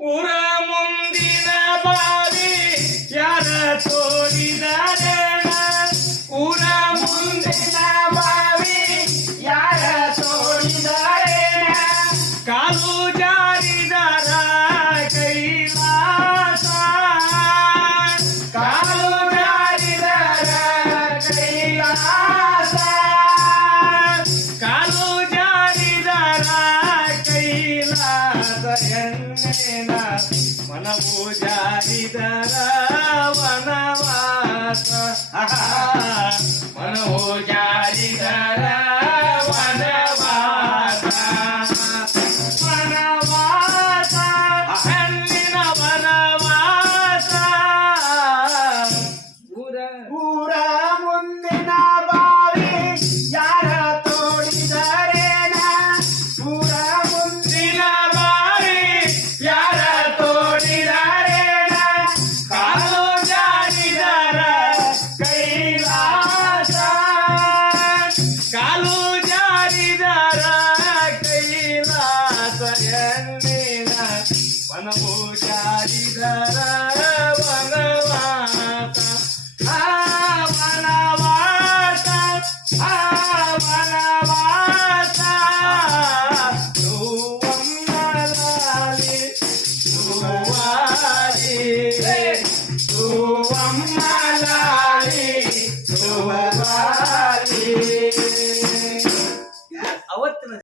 ಊರ ಮುಂದಿನ ಬಾವಿ ಯಾರ ತೋರಿದರೆ ಊರ ಮುಂದಿನ ಬಾವಿ ಯಾರ ತೋರಿದರೆ ಕಾಲು ಜಾರಿದರ ಕೈಲಾಸ ಕಾಲು ಜಾರಿದರ ಕೈಲಾಸ ಕಾಲು ಜಾರಿದರ ಕೈಲಾಸ ಎನ್ನೇನ ಮನವು ಜಾರಿದರ ವನವಾಸ ಮನವು ಜಾರಿದರ